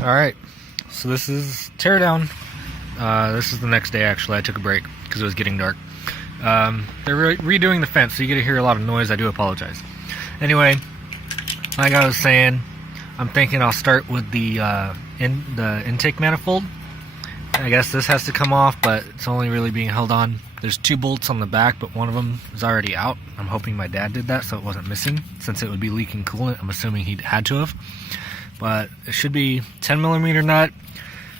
Alright, so this is teardown. This is the next day actually. I took a break because it was getting dark. They're redoing the fence, so you're going to hear a lot of noise. I do apologize. Anyway, like I was saying, I'm thinking I'll start with the intake manifold. I guess this has to come off, but it's only really being held on. There's 2 bolts on the back, but one of them is already out. I'm hoping my dad did that so it wasn't missing, since it would be leaking coolant. I'm assuming he had to have. But it should be 10mm nut.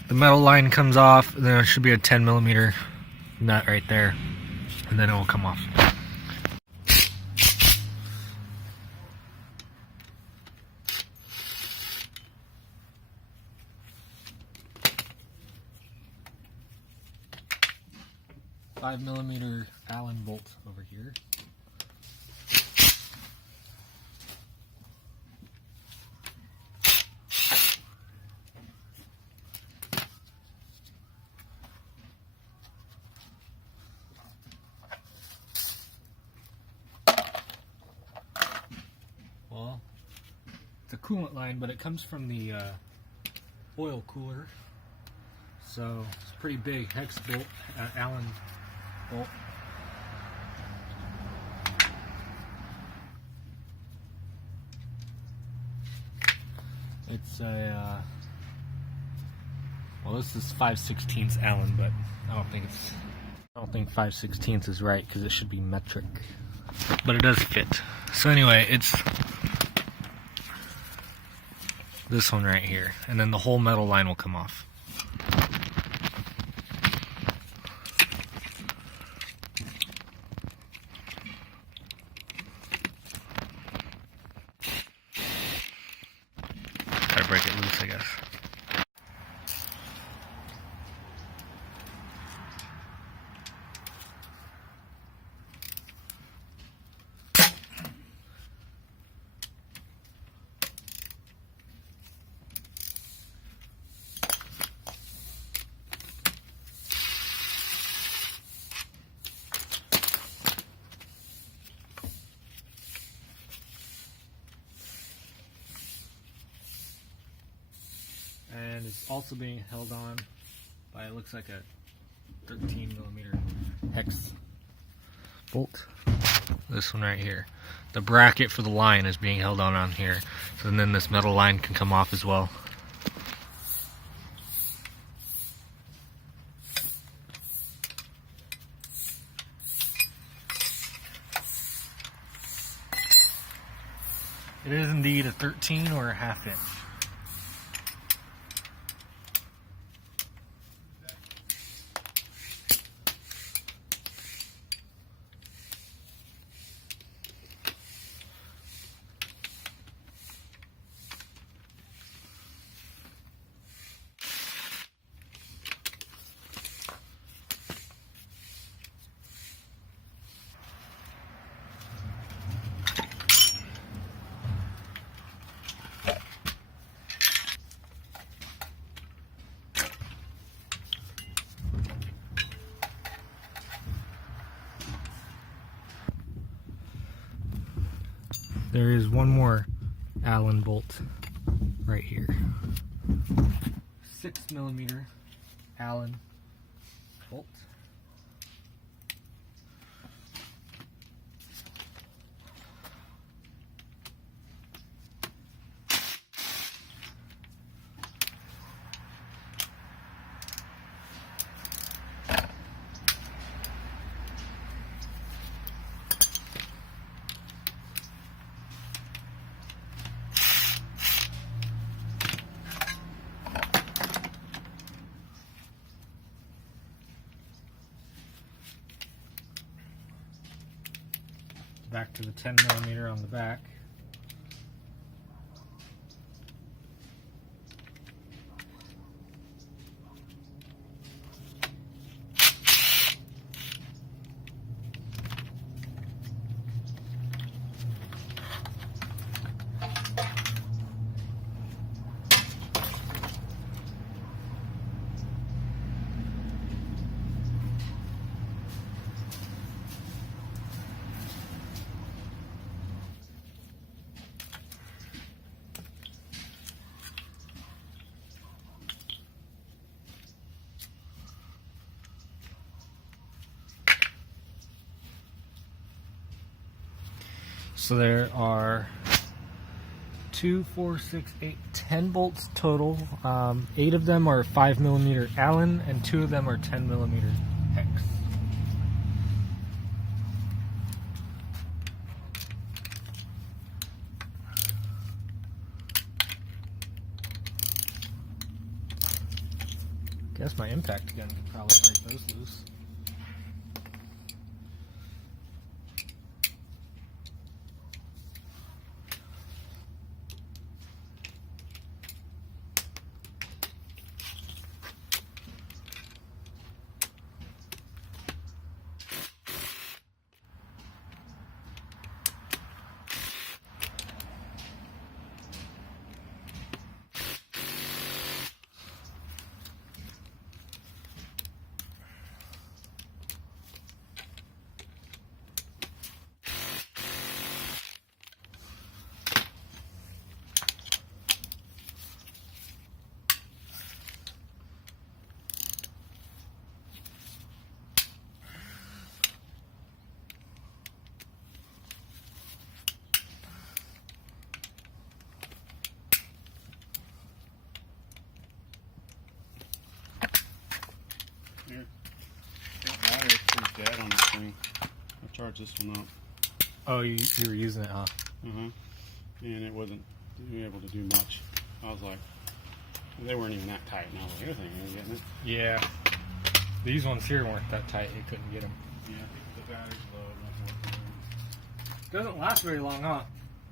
The metal line comes off, and then it should be a 10mm nut right there, and then it will come off. $5mm Allen bolt over here. Well, it's a coolant line, but it comes from the oil cooler, so it's a pretty big hex bolt, Allen bolt. It's a well, this is 5/16 Allen, but I don't think 5/16 is right because it should be metric, but it does fit. So anyway, it's this one right here, and then the whole metal line will come off. Gotta break it loose, I guess. And it's also being held on by, it looks like a 13mm hex bolt. This one right here. The bracket for the line is being held on here. So then this metal line can come off as well. It is indeed a 13 or a 1/2 inch. There is one more Allen bolt right here. 6mm Allen bolt. Back to the 10mm on the back. So there are 2, 4, 6, 8, 10 bolts total. 8 of them are 5mm Allen, and 2 of them are 10mm hex. Guess my impact gun could probably break those loose. Here. That battery's pretty dead on this thing. I charged this one up. Oh, you were using it, huh? And it wasn't able to do much. I was like, they weren't even that tight. Now the other thing ain't getting it. Yeah. These ones here weren't that tight. You couldn't get them. Yeah, the battery's low. Doesn't last very long, huh?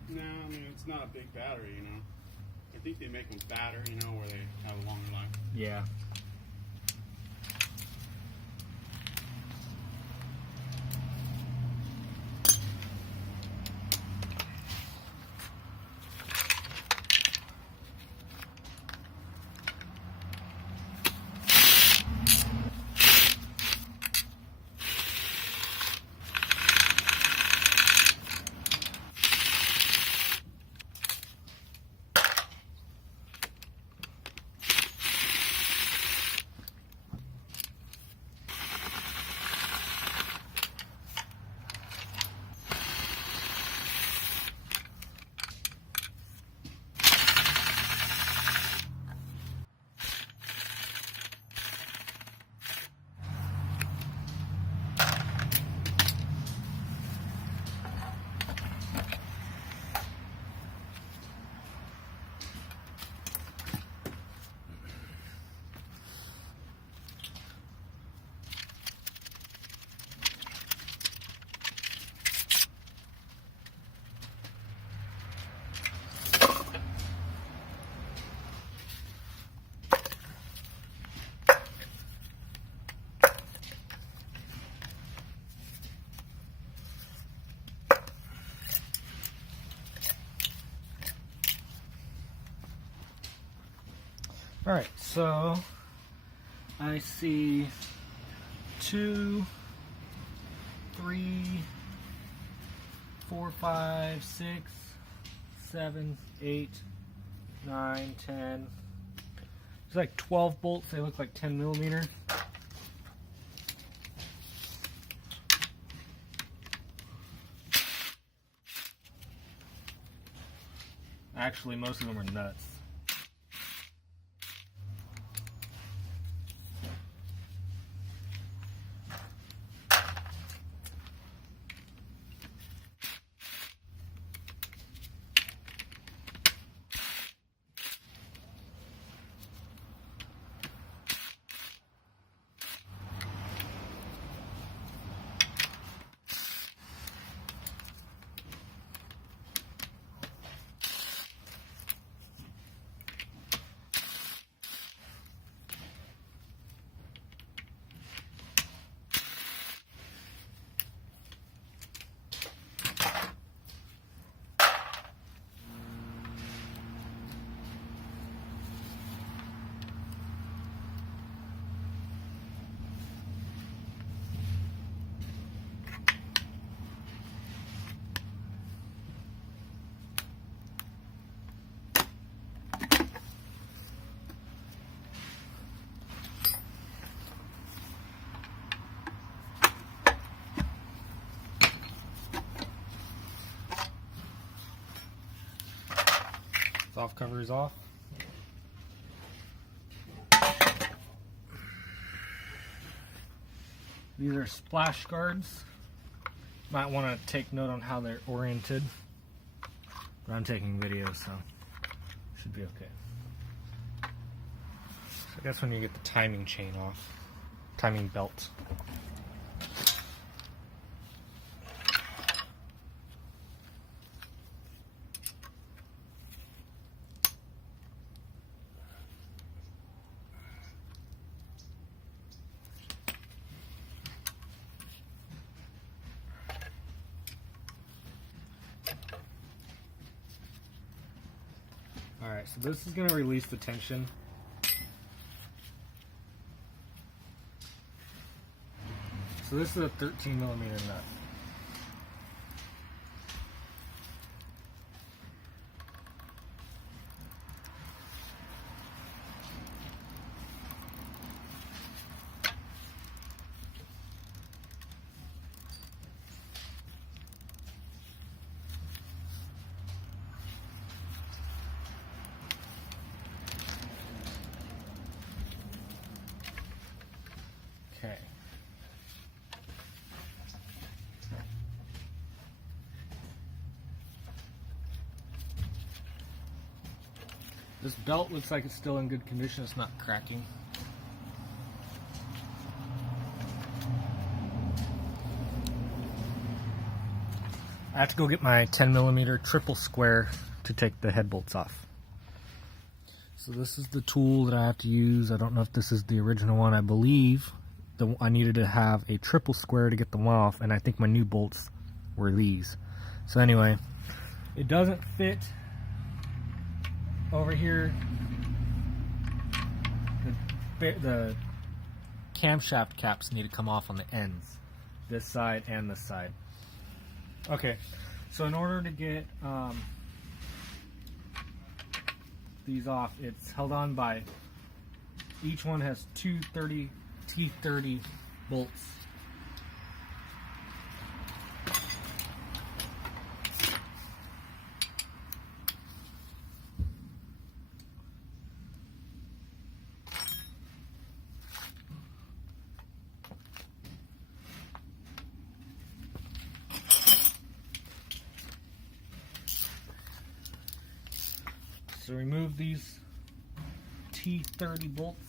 No, I mean, it's not a big battery, you know. I think they make them fatter, you know, where they have a longer life. Yeah. Alright, so I see 2, 3, 4, 5, 6, 7, 8, 9, 10. There's like 12 bolts. They look like 10mm. Actually, most of them are nuts. cover is off. These are splash guards. Might want to take note on how they're oriented. But I'm taking video, so should be okay. So I guess when you get the timing chain off, timing belt. Alright, so this is going to release the tension. So this is a 13 millimeter nut. Okay. This belt looks like it's still in good condition, it's not cracking. I have to go get my 10 millimeter triple square to take the head bolts off. So this is the tool that I have to use. I don't know if this is the original one. I believe I needed to have a triple square to get the one off, and I think my new bolts were these. So anyway, it doesn't fit over here. The camshaft caps need to come off on the ends, this side and this side. Okay, so in order to get these off, it's held on by, each one has two T30 bolts. So remove these T30 bolts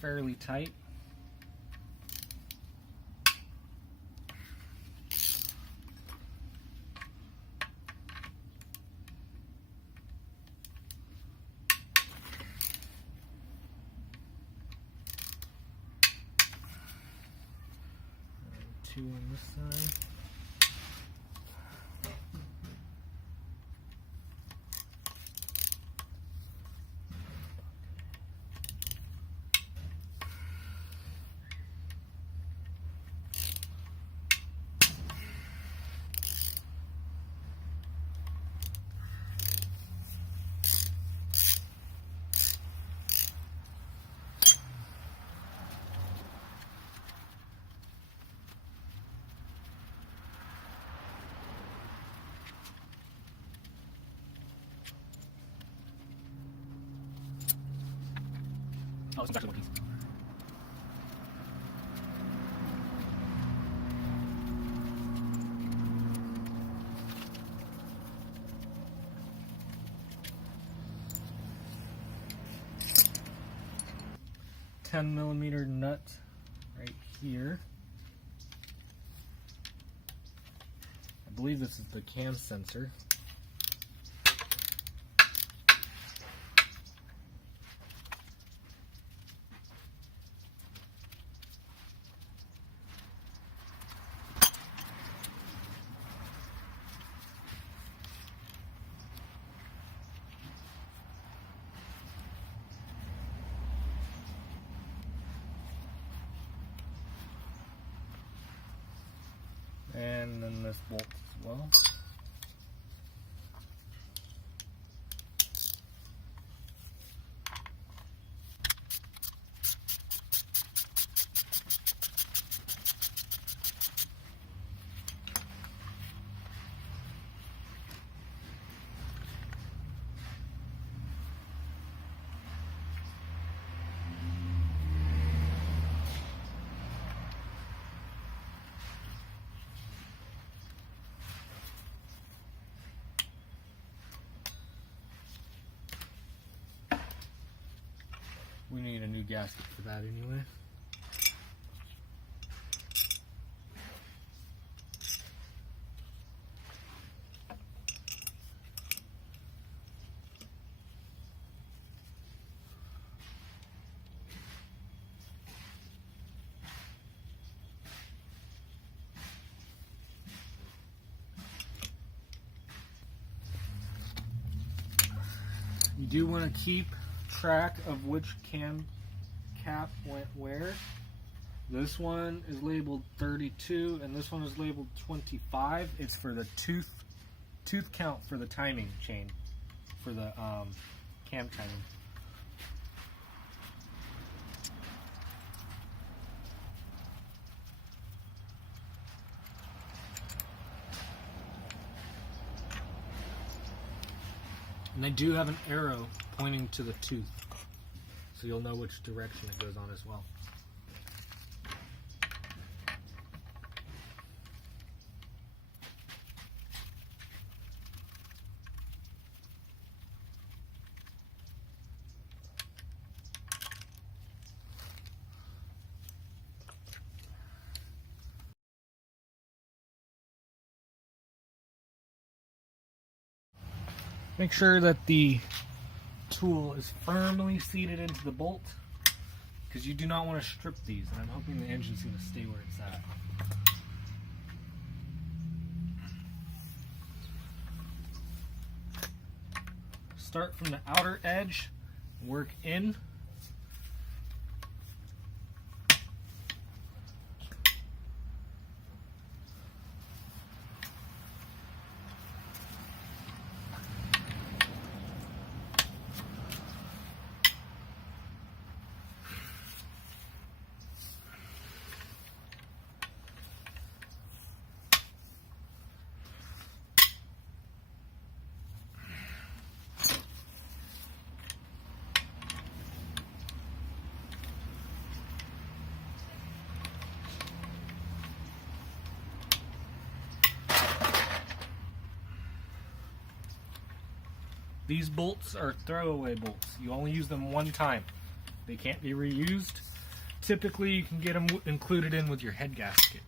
fairly tight. And two on this side. Oh, this is actually one piece. $10mm nut right here. I believe this is the cam sensor. And then this bolt as well. We need a new gasket for that anyway. You do want to keep track of which cam cap went where. This one is labeled 32 and this one is labeled 25. It's for the tooth count for the timing chain, for the cam timing. And they do have an arrow pointing to the tooth, so you'll know which direction it goes on as well. Make sure that the tool is firmly seated into the bolt, because you do not want to strip these, and I'm hoping the engine's going to stay where it's at. Start from the outer edge, work in. These bolts are throwaway bolts. You only use them one time. They can't be reused. Typically, you can get them included in with your head gasket.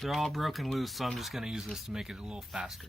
They're all broken loose, so I'm just going to use this to make it a little faster.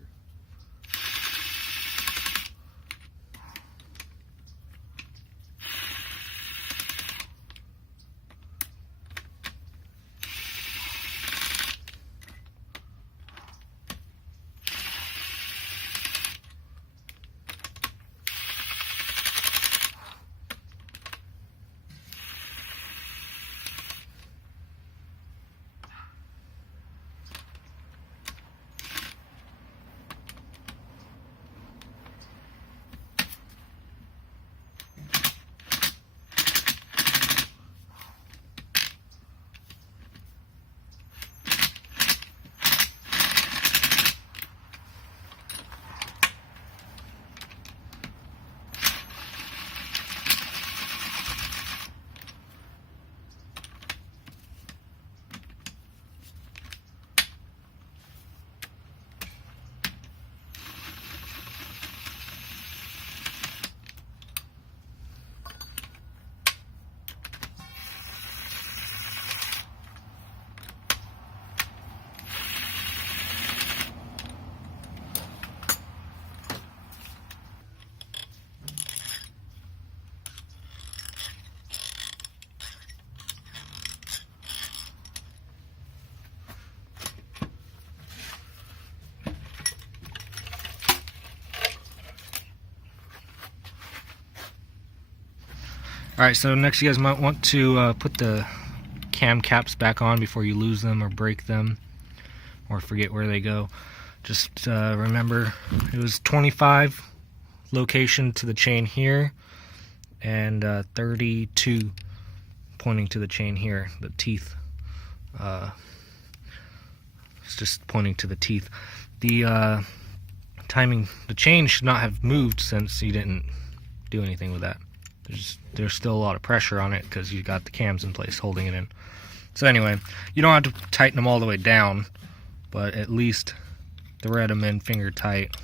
Alright, so next you guys might want to put the cam caps back on before you lose them or break them. or forget where they go. Just remember it was 25 location to the chain here, and 32 pointing to the chain here. The teeth. It's just pointing to the teeth. The timing, the chain should not have moved since you didn't do anything with that. There's still a lot of pressure on it because you got the cams in place holding it in. So anyway, you don't have to tighten them all the way down, but at least thread them in finger tight